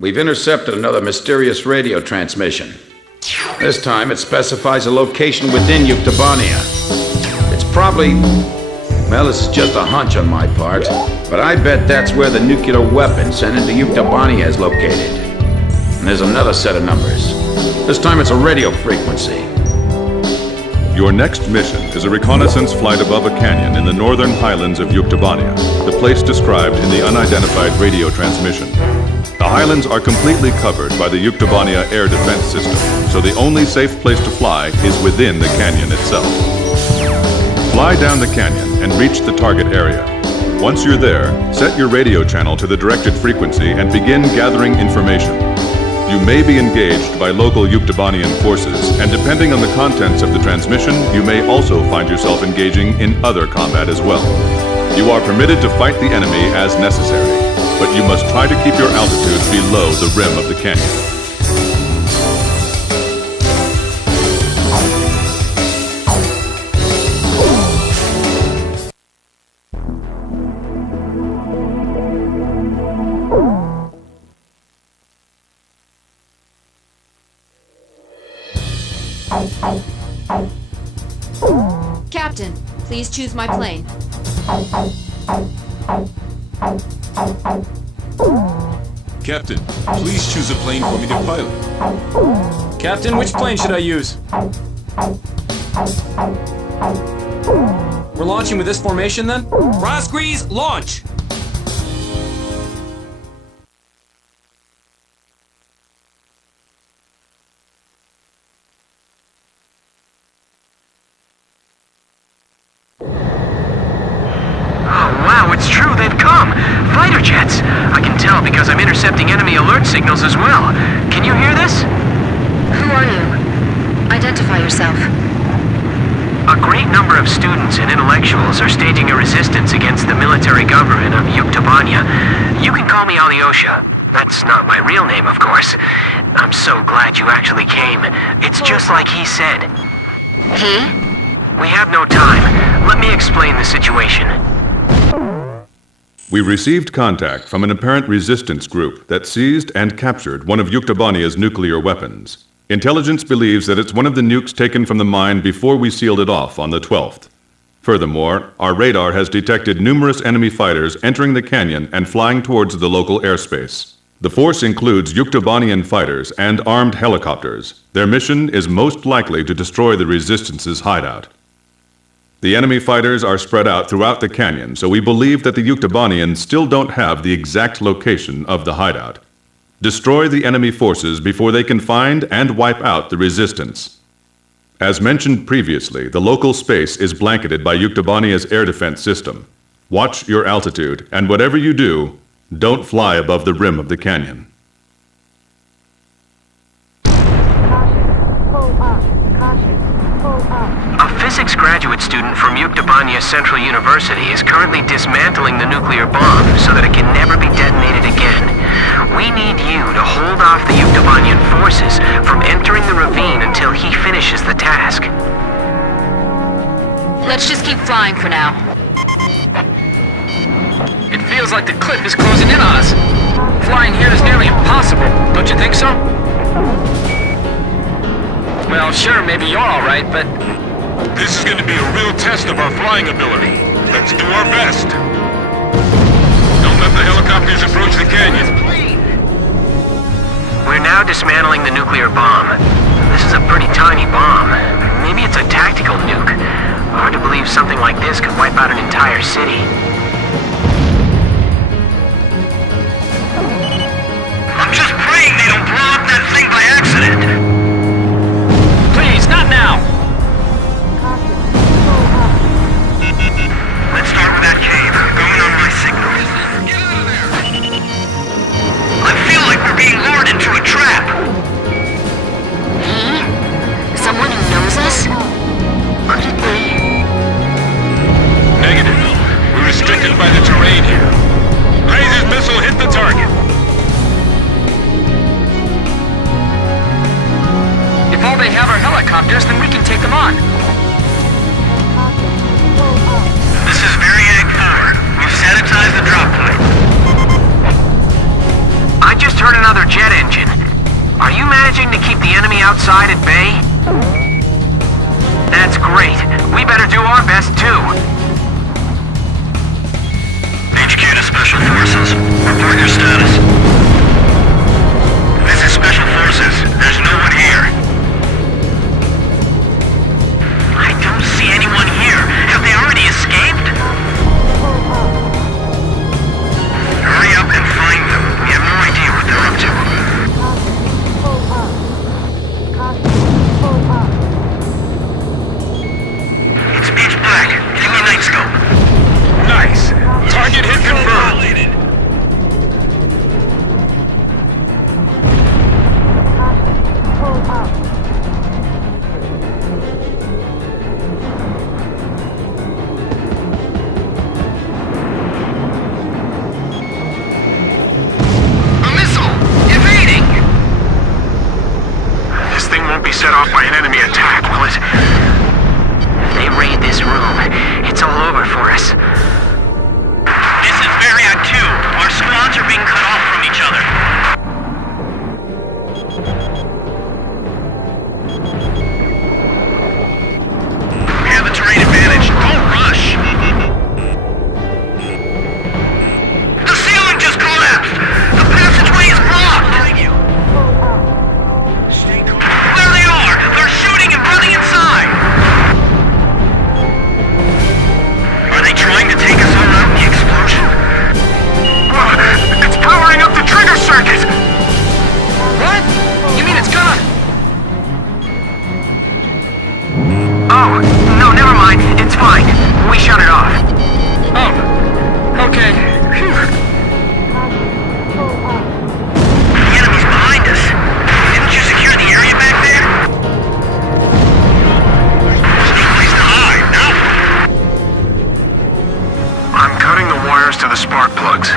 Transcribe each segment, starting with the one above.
We've intercepted another mysterious radio transmission. This time it specifies a location within Yuktobania. It's probably... well, this is just a hunch on my part, but I bet that's where the nuclear weapon sent into Yuktobania is located. And there's another set of numbers. This time it's a radio frequency. Your next mission is a reconnaissance flight above a canyon in the northern highlands of Yuktobania, the place described in the unidentified radio transmission. The highlands are completely covered by the Yuktobania air defense system, so the only safe place to fly is within the canyon itself. Fly down the canyon and reach the target area. Once you're there, set your radio channel to the directed frequency and begin gathering information. You may be engaged by local Yuktobanian forces, and depending on the contents of the transmission, you may also find yourself engaging in other combat as well. You are permitted to fight the enemy as necessary, but you must try to keep your altitude below the rim of the canyon. Captain, please choose my plane. Captain, please choose a plane for me to pilot. Captain, which plane should I use? We're launching with this formation then? Razgriz, launch! It's true, they've come! Fighter jets! I can tell because I'm intercepting enemy alert signals as well. Can you hear this? Who are you? Identify yourself. A great number of students and intellectuals are staging a resistance against the military government of Yuktobania. You can call me Alyosha. That's not my real name, of course. I'm so glad you actually came. It's just like he said. He? We have no time. Let me explain the situation. We received contact from an apparent resistance group that seized and captured one of Yuktobania's nuclear weapons. Intelligence believes that it's one of the nukes taken from the mine before we sealed it off on the 12th. Furthermore, our radar has detected numerous enemy fighters entering the canyon and flying towards the local airspace. The force includes Yuktobanian fighters and armed helicopters. Their mission is most likely to destroy the Resistance's hideout. The enemy fighters are spread out throughout the canyon, so we believe that the Yuktobanians still don't have the exact location of the hideout. Destroy the enemy forces before they can find and wipe out the Resistance. As mentioned previously, the local space is blanketed by Yuktobania's air defense system. Watch your altitude, and whatever you do, don't fly above the rim of the canyon. A physics graduate student from Yuktobania Central University is currently dismantling the nuclear bomb so that it can never be detonated again. We need you to hold off the Yuktobanian forces from entering the ravine until he finishes the task. Let's just keep flying for now. It feels like the cliff is closing in on us. Flying here is nearly impossible, don't you think so? Well, sure, maybe you're alright, but... This is going to be a real test of our flying ability. Let's do our best. Don't let the helicopters approach the canyon. We're now dismantling the nuclear bomb. This is a pretty tiny bomb. Maybe it's a tactical nuke. Hard to believe something like this could wipe out an entire city. I'm just praying they don't blow up that thing by accident. Please, not now! Let's start with that cave. Going on my signal. Get out of there! I feel like we're being lured into a trap. He? Someone who knows us? Could it be? Negative. We're restricted by the terrain here. Razor's missile hit the target. If all they have are helicopters, then we can take them on. This is Variag 4. We've sanitized the drop point. I just heard another jet engine. Are you managing to keep the enemy outside at bay? That's great. We better do our best, too. HQ to Special Forces. Report your status. This is Special Forces. There's no one here. I don't see anyone here. Have they already escaped? Hurry up and find them. We have no idea what they're up to. It's pitch black. Give me a night scope. Nice. Target hit confirmed. A missile! Evading! This thing won't be set off by an enemy attack, will it? If they raid this room, it's all over for us. This is Variant 2. Our squads are being cut off from each other. We have a terrain advantage. Don't rush. The ceiling just collapsed. The passageway is blocked. There they are. They're shooting and running inside. Are they trying to take us all out in the explosion? It's powering up the trigger circuit! What? You mean it's gone? Oh, no, never mind. It's fine. We shut it off. Oh. Okay. Phew. The enemy's behind us. Didn't you secure the area back there? There's no place to hide. Now I'm cutting the wires to the spark plugs.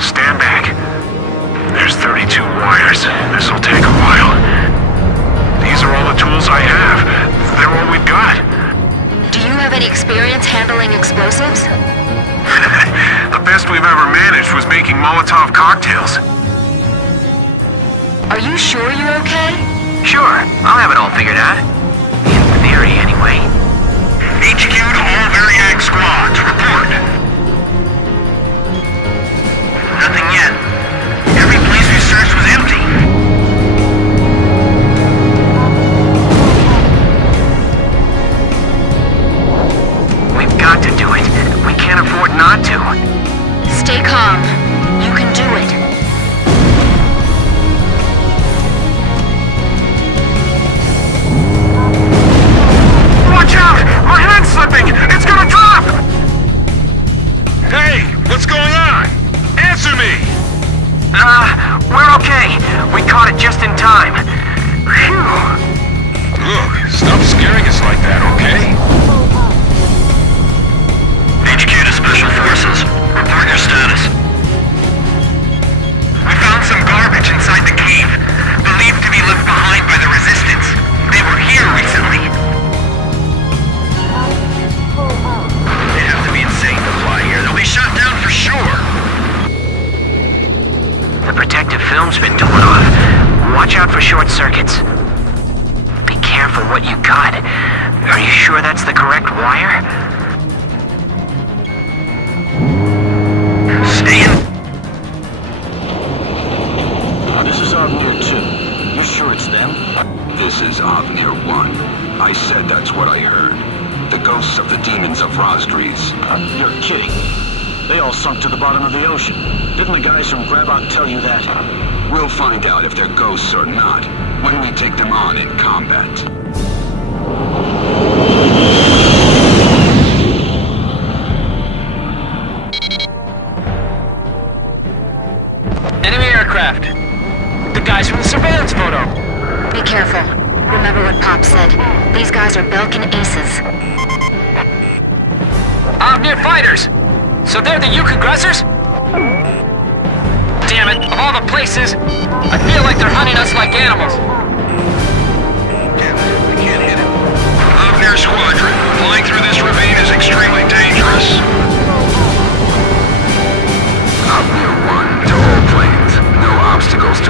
Stand back. There's 32 wires. This'll take a while. These are all the tools I have. They're what we've got. Do you have any experience handling explosives? The best we've ever managed was making Molotov cocktails. Are you sure you're okay? Sure, I'll have it all figured out. In theory, anyway. HQ to all Variac squads. Report. Nothing yet. Every place we searched was empty. We've got to do it. We can't afford not to. Stay calm. You can do it. Watch out! My hand's slipping! It's gonna drop! Hey, what's going on? Answer me! We're okay. We caught it just in time. Phew. Look, stop scaring us like that, okay? HQ to Special Forces. Report your status. We found some garbage inside the cave, believed to be left behind by the Resistance. They were here recently. They have to be insane to fly here. They'll be shot down for sure. The protective film's been torn off. Watch out for short circuits. Be careful what you got. Are you sure that's the correct wire? Stay in. This is Avnir 2. You sure it's them? This is Avnir 1. I said that's what I heard. The ghosts of the demons of Razgriz. You're kidding. They all sunk to the bottom of the ocean. Didn't the guys from Grabok tell you that? We'll find out if they're ghosts or not when we take them on in combat. Enemy aircraft. The guys from the surveillance photo. Be careful. Remember what Pop said. These guys are Belkin aces. Avnir fighters. So they're the Yuk aggressors? Damn it, of all the places, I feel like they're hunting us like animals. Damn it, we can't hit it. Avnir Squadron. Flying through this ravine is extremely dangerous. Avnir 1 to all planes. No obstacles to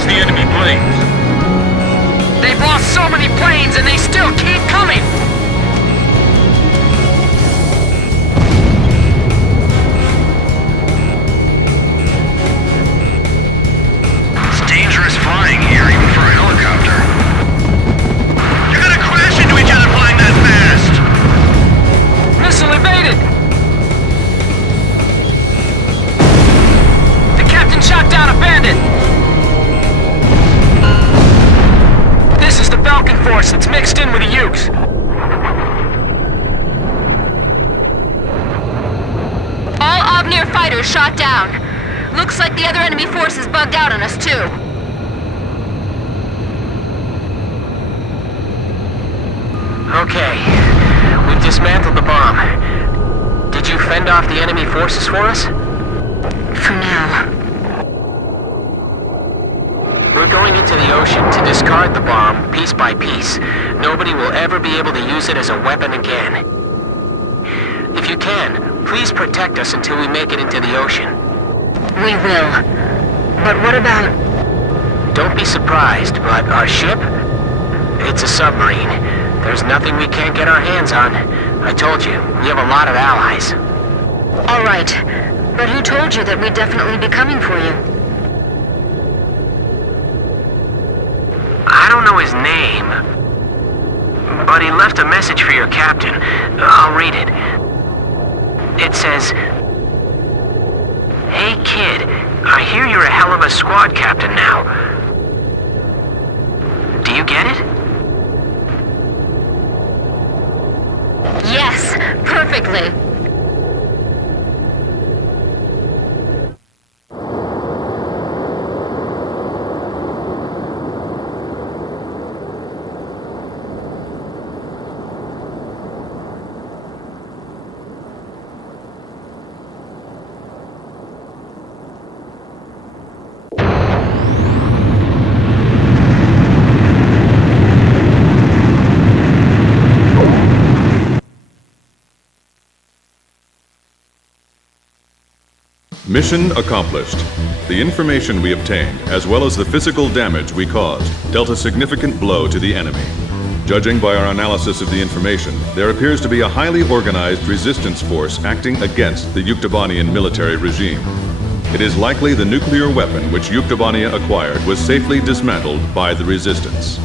as the enemy planes. They've lost so many planes and they still keep coming! It's dangerous flying here, even for a helicopter. You're gonna crash into each other flying that fast! Missile evaded! The captain shot down a bandit! This is the Falcon force that's mixed in with the Ukes. All Avnir fighters shot down. Looks like the other enemy force is bugged out on us too. Okay. We've dismantled the bomb. Did you fend off the enemy forces for us? For now. We're going into the ocean to discard the bomb piece by piece. Nobody will ever be able to use it as a weapon again. If you can, please protect us until we make it into the ocean. We will. But what about... Don't be surprised, but our ship? It's a submarine. There's nothing we can't get our hands on. I told you, we have a lot of allies. All right. But who told you that we'd definitely be coming for you? I don't know his name, but he left a message for your captain. I'll read it. It says, "Hey kid, I hear you're a hell of a squad captain now. Do you get it?" Yes, perfectly. Mission accomplished. The information we obtained, as well as the physical damage we caused, dealt a significant blow to the enemy. Judging by our analysis of the information, there appears to be a highly organized resistance force acting against the Yuktobanian military regime. It is likely the nuclear weapon which Yuktobania acquired was safely dismantled by the resistance.